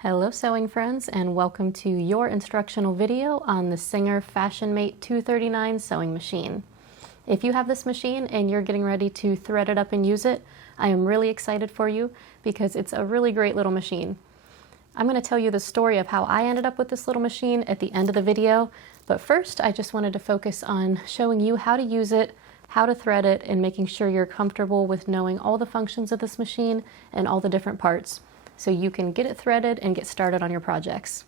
Hello sewing friends, and welcome to your instructional video on the Singer Fashion Mate 239 sewing machine. If you have this machine and you're getting ready to thread it up and use it, I am really excited for you because it's a really great little machine. I'm going to tell you the story of how I ended up with this little machine at the end of the video, but first I just wanted to focus on showing you how to use it, how to thread it, and making sure you're comfortable with knowing all the functions of this machine and all the different parts, so you can get it threaded and get started on your projects.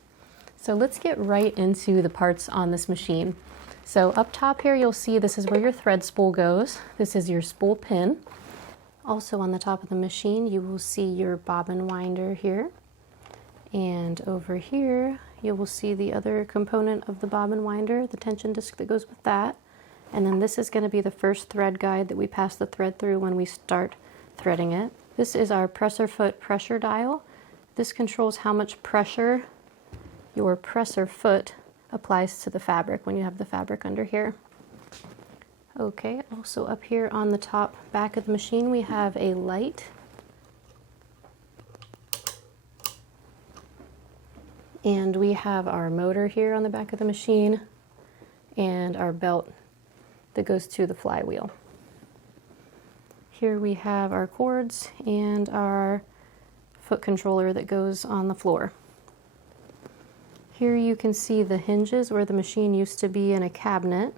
So let's get right into the parts on this machine. So up top here you'll see this is where your thread spool goes. This is your spool pin. Also on the top of the machine you will see your bobbin winder here. And over here you will see the other component of the bobbin winder, the tension disc that goes with that. And then this is going to be the first thread guide that we pass the thread through when we start threading it. This is our presser foot pressure dial. This controls how much pressure your presser foot applies to the fabric when you have the fabric under here. Okay, also up here on the top back of the machine we have a light. And we have our motor here on the back of the machine and our belt that goes to the flywheel. Here we have our cords and our foot controller that goes on the floor. Here you can see the hinges where the machine used to be in a cabinet.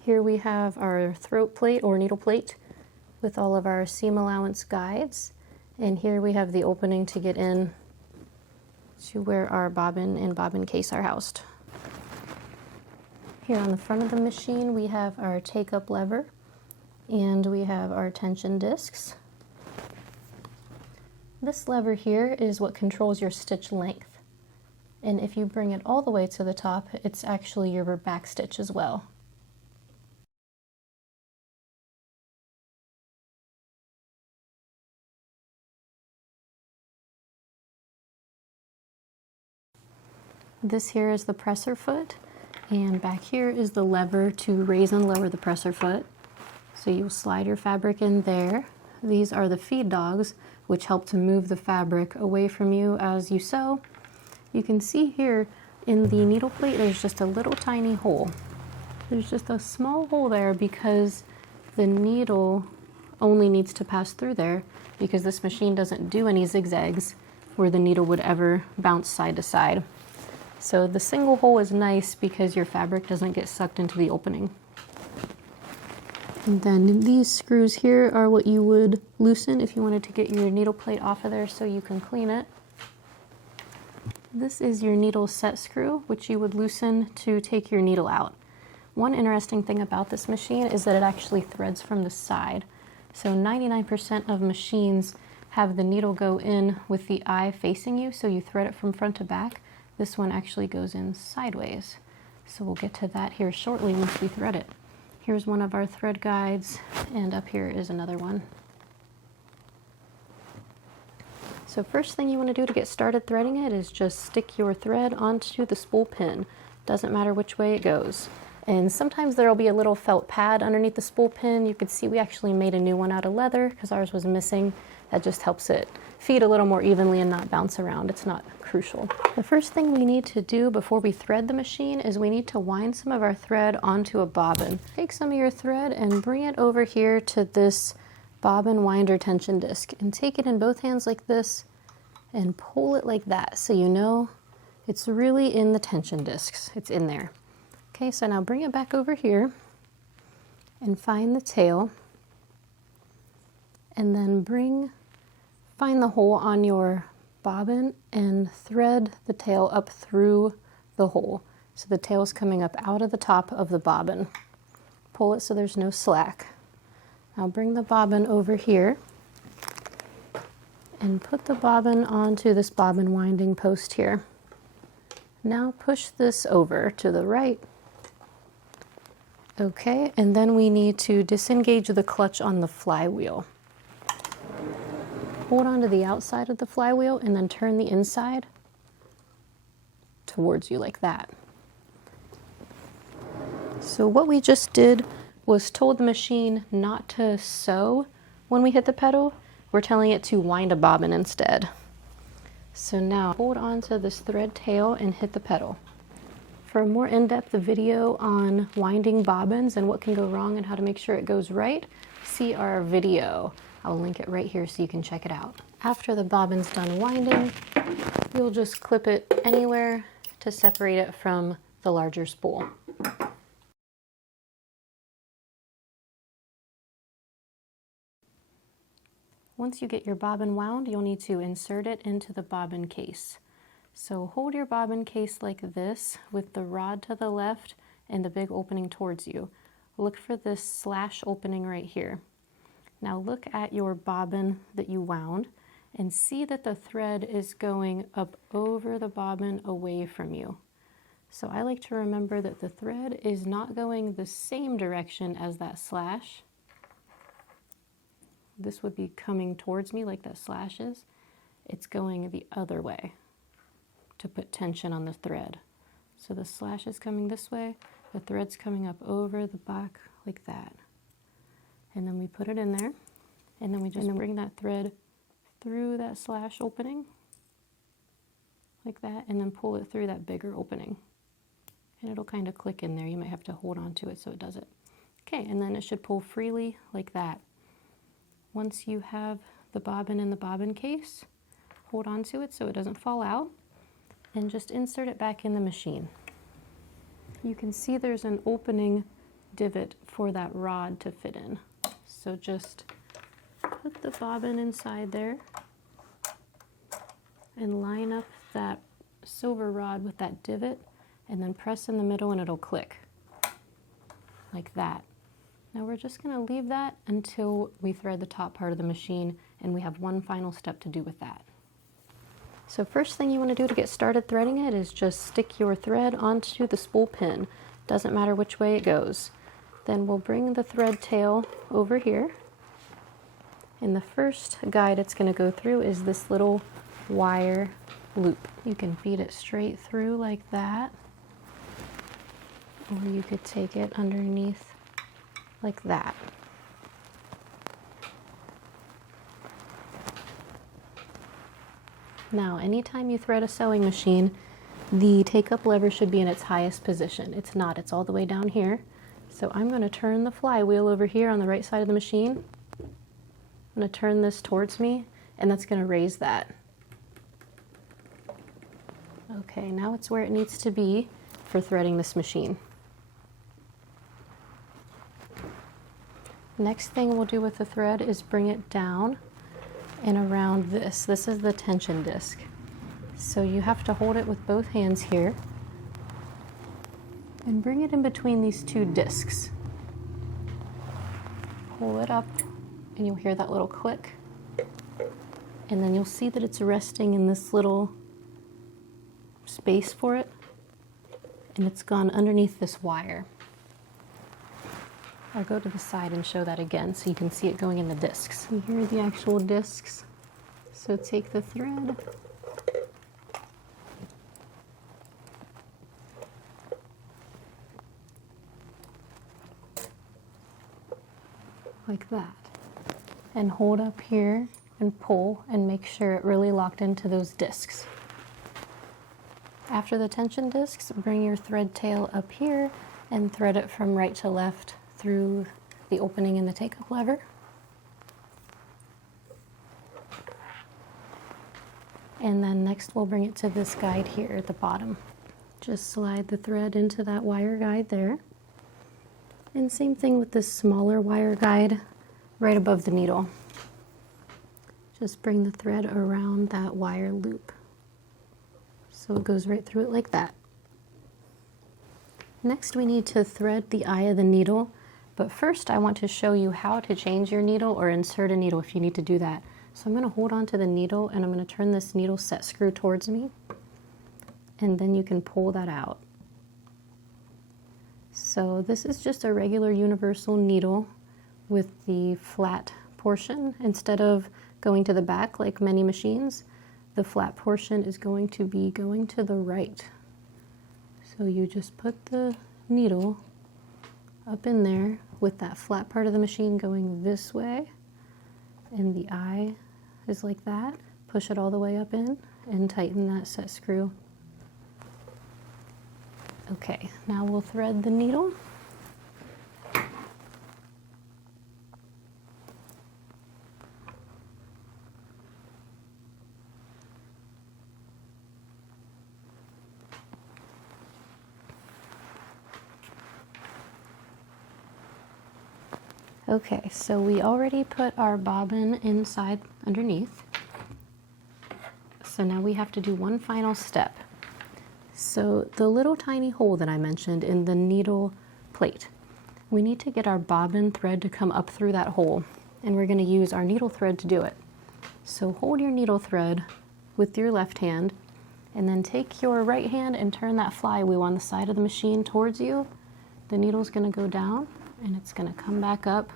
Here we have our throat plate or needle plate with all of our seam allowance guides. And here we have the opening to get in to where our bobbin and bobbin case are housed. Here on the front of the machine we have our take-up lever. And we have our tension discs. This lever here is what controls your stitch length. And if you bring it all the way to the top, it's actually your back stitch as well. This here is the presser foot, and back here is the lever to raise and lower the presser foot. So you'll slide your fabric in there. These are the feed dogs, which help to move the fabric away from you as you sew. You can see here in the needle plate there's just a little tiny hole. There's just a small hole there because the needle only needs to pass through there because this machine doesn't do any zigzags where the needle would ever bounce side to side. So the single hole is nice because your fabric doesn't get sucked into the opening. And then these screws here are what you would loosen if you wanted to get your needle plate off of there so you can clean it. This is your needle set screw, which you would loosen to take your needle out. One interesting thing about this machine is that it actually threads from the side. So 99% of machines have the needle go in with the eye facing you, so you thread it from front to back. This one actually goes in sideways. So we'll get to that here shortly once we thread it. Here's one of our thread guides, and up here is another one. So first thing you want to do to get started threading it is just stick your thread onto the spool pin. Doesn't matter which way it goes. And sometimes there will be a little felt pad underneath the spool pin. You can see we actually made a new one out of leather because ours was missing. That just helps it feed a little more evenly and not bounce around. It's not crucial. The first thing we need to do before we thread the machine is we need to wind some of our thread onto a bobbin. Take some of your thread and bring it over here to this bobbin winder tension disc and take it in both hands like this and pull it like that so you know it's really in the tension discs. It's in there. Okay, so now bring it back over here and find the tail, and then find the hole on your bobbin and thread the tail up through the hole. So the tail's coming up out of the top of the bobbin. Pull it so there's no slack. Now bring the bobbin over here and put the bobbin onto this bobbin winding post here. Now push this over to the right. Okay, and then we need to disengage the clutch on the flywheel. Hold on to the outside of the flywheel and then turn the inside towards you like that. So what we just did was told the machine not to sew when we hit the pedal. We're telling it to wind a bobbin instead. So now hold on to this thread tail and hit the pedal. For a more in-depth video on winding bobbins and what can go wrong and how to make sure it goes right, see our video. I'll link it right here so you can check it out. After the bobbin's done winding, you'll just clip it anywhere to separate it from the larger spool. Once you get your bobbin wound, you'll need to insert it into the bobbin case. So hold your bobbin case like this with the rod to the left and the big opening towards you. Look for this slash opening right here. Now look at your bobbin that you wound and see that the thread is going up over the bobbin away from you. So I like to remember that the thread is not going the same direction as that slash. This would be coming towards me like that slash is. It's going the other way to put tension on the thread. So the slash is coming this way, the thread's coming up over the back like that. And then we put it in there, and then we just bring that thread through that slash opening like that, and then pull it through that bigger opening. And it'll kind of click in there. You might have to hold on to it so it does it. Okay, and then it should pull freely like that. Once you have the bobbin in the bobbin case, hold on to it so it doesn't fall out, and just insert it back in the machine. You can see there's an opening divot for that rod to fit in. So just put the bobbin inside there and line up that silver rod with that divot, and then press in the middle and it'll click like that. Now we're just going to leave that until we thread the top part of the machine, and we have one final step to do with that. So first thing you want to do to get started threading it is just stick your thread onto the spool pin. Doesn't matter which way it goes. Then we'll bring the thread tail over here, and the first guide it's going to go through is this little wire loop. You can feed it straight through like that, or you could take it underneath like that. Now, anytime you thread a sewing machine, the take-up lever should be in its highest position. It's not, it's all the way down here. So I'm going to turn the flywheel over here on the right side of the machine. I'm going to turn this towards me, and that's going to raise that. Okay, now it's where it needs to be for threading this machine. Next thing we'll do with the thread is bring it down and around this. This is the tension disc. So you have to hold it with both hands here and bring it in between these two discs. Pull it up and you'll hear that little click. And then you'll see that it's resting in this little space for it, and it's gone underneath this wire. I'll go to the side and show that again so you can see it going in the discs. And here are the actual discs. So take the thread, like that, and hold up here and pull and make sure it really locked into those discs. After the tension discs, bring your thread tail up here and thread it from right to left through the opening in the take-up lever. And then next we'll bring it to this guide here at the bottom. Just slide the thread into that wire guide there. And same thing with this smaller wire guide right above the needle. Just bring the thread around that wire loop so it goes right through it like that. Next we need to thread the eye of the needle, but first I want to show you how to change your needle or insert a needle if you need to do that. So I'm going to hold on to the needle and I'm going to turn this needle set screw towards me, and then you can pull that out. So this is just a regular universal needle with the flat portion. Instead of going to the back like many machines, the flat portion is going to be going to the right. So you just put the needle up in there with that flat part of the machine going this way, and the eye is like that. Push it all the way up in and tighten that set screw. Okay, now we'll thread the needle. Okay, so we already put our bobbin inside underneath. So now we have to do one final step. So the little tiny hole that I mentioned in the needle plate, we need to get our bobbin thread to come up through that hole, and we're going to use our needle thread to do it. So hold your needle thread with your left hand, and then take your right hand and turn that flywheel on the side of the machine towards you. The needle's going to go down, and it's going to come back up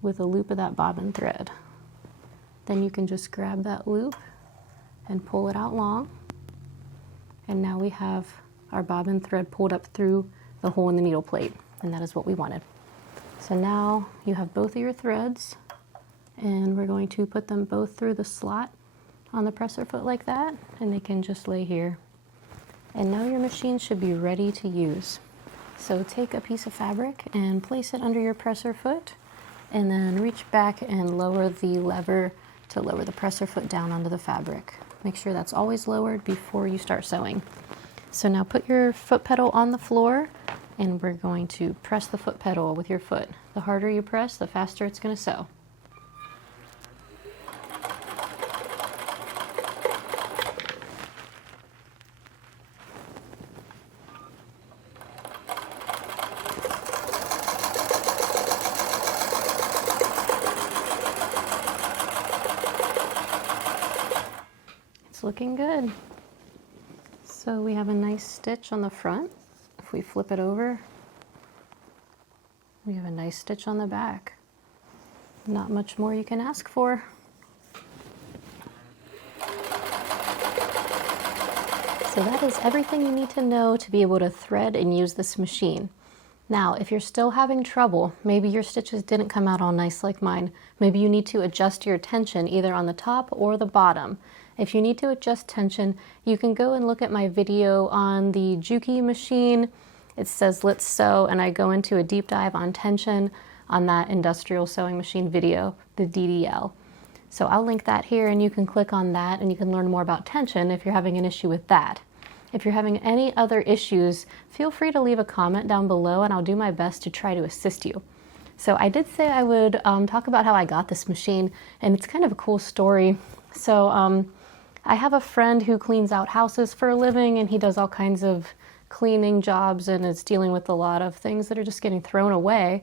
with a loop of that bobbin thread. Then you can just grab that loop and pull it out long. And now we have our bobbin thread pulled up through the hole in the needle plate, and that is what we wanted. So now you have both of your threads, and we're going to put them both through the slot on the presser foot like that, and they can just lay here. And now your machine should be ready to use. So take a piece of fabric and place it under your presser foot, and then reach back and lower the lever to lower the presser foot down onto the fabric. Make sure that's always lowered before you start sewing. So now put your foot pedal on the floor, and we're going to press the foot pedal with your foot. The harder you press, the faster it's going to sew. Looking good. So we have a nice stitch on the front. If we flip it over, we have a nice stitch on the back. Not much more you can ask for. So that is everything you need to know to be able to thread and use this machine. Now, if you're still having trouble, maybe your stitches didn't come out all nice like mine, maybe you need to adjust your tension either on the top or the bottom. If you need to adjust tension, you can go and look at my video on the Juki machine. It says Let's Sew, and I go into a deep dive on tension on that industrial sewing machine video, the DDL. So I'll link that here, and you can click on that and you can learn more about tension if you're having an issue with that. If you're having any other issues, feel free to leave a comment down below and I'll do my best to try to assist you. So I did say I would talk about how I got this machine, and it's kind of a cool story. So I have a friend who cleans out houses for a living, and he does all kinds of cleaning jobs and is dealing with a lot of things that are just getting thrown away.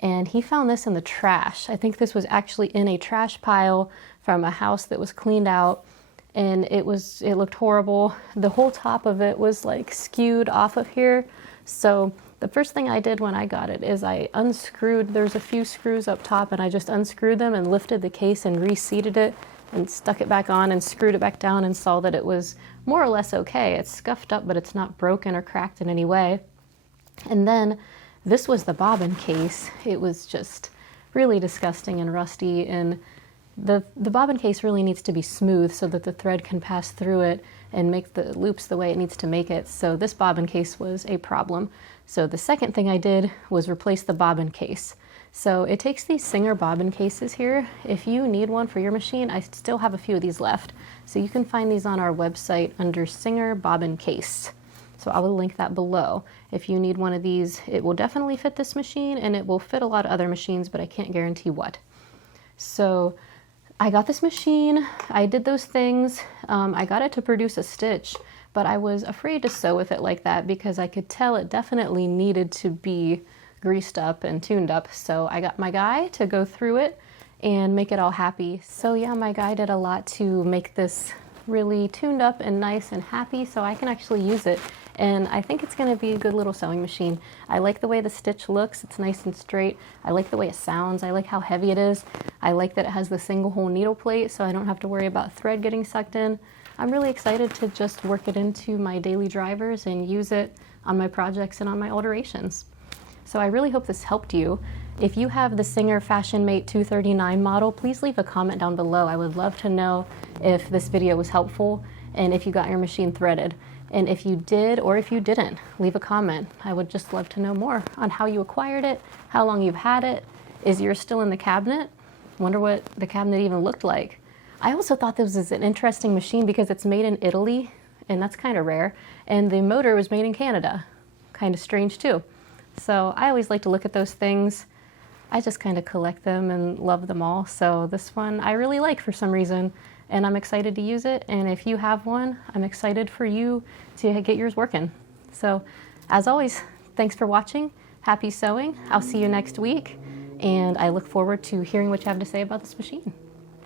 And he found this in the trash. I think this was actually in a trash pile from a house that was cleaned out, and it looked horrible. The whole top of it was like skewed off of here. So the first thing I did when I got it is I unscrewed, there's a few screws up top, and I just unscrewed them and lifted the case and reseated it and stuck it back on and screwed it back down and saw that it was more or less okay. It's scuffed up, but it's not broken or cracked in any way. And then this was the bobbin case. It was just really disgusting and rusty, and the bobbin case really needs to be smooth so that the thread can pass through it and make the loops the way it needs to make it. So this bobbin case was a problem. So the second thing I did was replace the bobbin case. So it takes these Singer bobbin cases here. If you need one for your machine, I still have a few of these left. So you can find these on our website under Singer bobbin case. So I will link that below. If you need one of these, it will definitely fit this machine, and it will fit a lot of other machines, but I can't guarantee what. So I got this machine, I did those things, I got it to produce a stitch, but I was afraid to sew with it like that because I could tell it definitely needed to be greased up and tuned up. So I got my guy to go through it and make it all happy. So yeah, my guy did a lot to make this really tuned up and nice and happy so I can actually use it. And I think it's gonna be a good little sewing machine. I like the way the stitch looks, it's nice and straight. I like the way it sounds, I like how heavy it is. I like that it has the single hole needle plate so I don't have to worry about thread getting sucked in. I'm really excited to just work it into my daily drivers and use it on my projects and on my alterations. So I really hope this helped you. If you have the Singer Fashion Mate 239 model, please leave a comment down below. I would love to know if this video was helpful and if you got your machine threaded. And if you did or if you didn't, leave a comment. I would just love to know more on how you acquired it, how long you've had it. Is yours still in the cabinet? Wonder what the cabinet even looked like. I also thought this was an interesting machine because it's made in Italy, and that's kind of rare. And the motor was made in Canada. Kind of strange too. So I always like to look at those things. I just kind of collect them and love them all. So this one I really like for some reason, and I'm excited to use it. And if you have one, I'm excited for you to get yours working. So as always, thanks for watching. Happy sewing. I'll see you next week, and I look forward to hearing what you have to say about this machine.